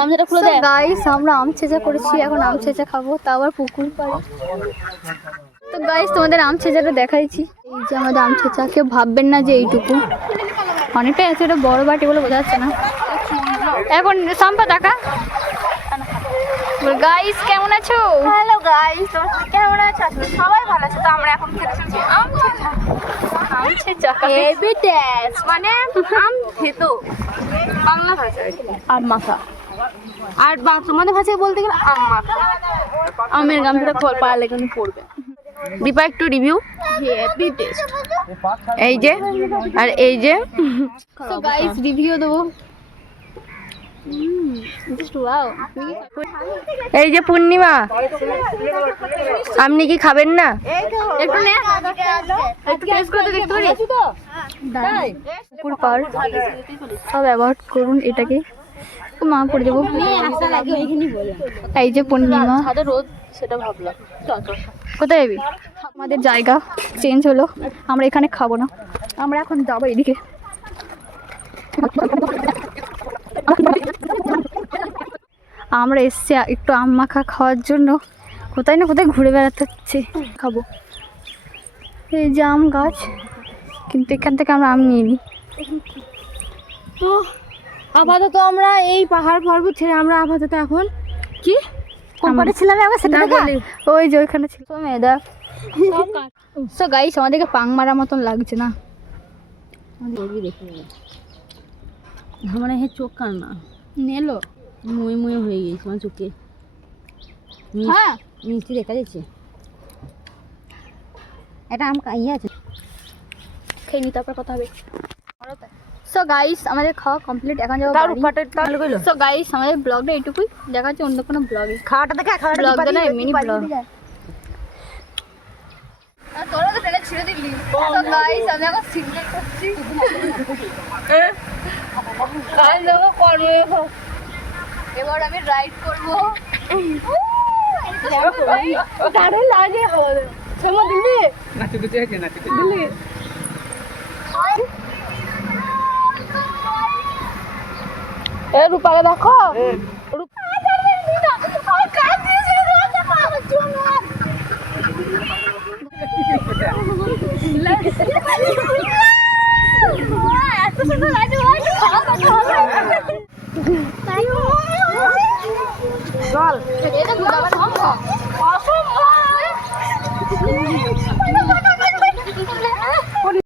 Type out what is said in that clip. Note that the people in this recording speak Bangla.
গামছাটা খুলে দে। গাইস আমরা আম ছেঁচা করেছি, এখন আম ছেঁচা খাবো, তা আবার পুকুর পাড়ে। তো গাইস তোমাদের আম ছেঁচাটা দেখাইছি। এই যে আমাদের আম ছেঁচা, কেউ ভাববেন না যে এইটুকু, অনেকটাই আছে, এটা বড় বাটি বলে বোঝা যাচ্ছে না। এখন সাম্পা টাকা। গাইস কেমন আছো? হ্যালো গাইস, তোমরা কেমন আছো? সবাই ভালো আছে। তো আমরা এখন খেতে চলছি আম ছেঁচা। আম ছেঁচা হেভি টেস্ট, মানে আম থেতো বাংলা ভাষা, আম মাখা। আর তোমাদের ভাষায় বলতে গেলে আম মাখা। আমের গামছাটা খোল পারলে কিন্তু পড়বে। দীপা একটু রিভিউ। Heavy taste. এই যে, আর এই যে। সো গাইস রিভিউ দেবো। Just wow. এই যে পূর্ণিমা, আপনি কি খাবেন না? একটু নে, একটু টেস্ট করে দেখতে পারি? পুকুর পাড় সব অ্যাভয়েড করুন এটাকে। মা পড়ে যাবো। এই যে পূর্ণিমা, রোদ, সেটা ভাবলাম। কোথায় যাবি? আমাদের জায়গা চেঞ্জ হলো, আমরা এখানে খাবো না, আমরা এখন যাবো এদিকে। আমরা এসছি একটু আম মাখা খাওয়ার জন্য, কোথায় না কোথায় ঘুরে বেড়াতে হচ্ছে, খাবো। এই যে আম গাছ, কিন্তু এখান থেকে আমরা আম নিয়ে নিই। তো আপাতত আমরা এই পাহাড় পর্বত ছেড়ে আমরা আপাতত এখন কি কোম্পানি ছিলাম আবার সেটা বলি, ওই যে ওইখানে ছিল মেয়েদা। সো গাইস আমাদেরকে পাং মারা মতন লাগছে না? মানে হে চোখ কান না নেলো মুই মুই হয়ে গেছে আমার চোখে। হ্যাঁ মিষ্টি দেখা যাচ্ছে। এটা আম ইয়ে আছে, খেয়ে নি তারপর কথা হবে। সো গাইস আমাদের খাওয়া কমপ্লিট, এখন যাবো বাড়ি। সো গাইস আমাদের ব্লগটা এইটুকুই, দেখা হচ্ছে অন্য কোনো ব্লগে। খাওয়াটা দেখে ব্লগটা না মিনি ব্লগ। তোরা তো ট্রেনে ছেড়ে দিলি। সো গাইস আমি এখন সিগন্যাল করছি। এবার আমি রাইড করবো। দাঁড়ে লাগে সময় দিলি দিলি। এ রূপাকে দেখো। চল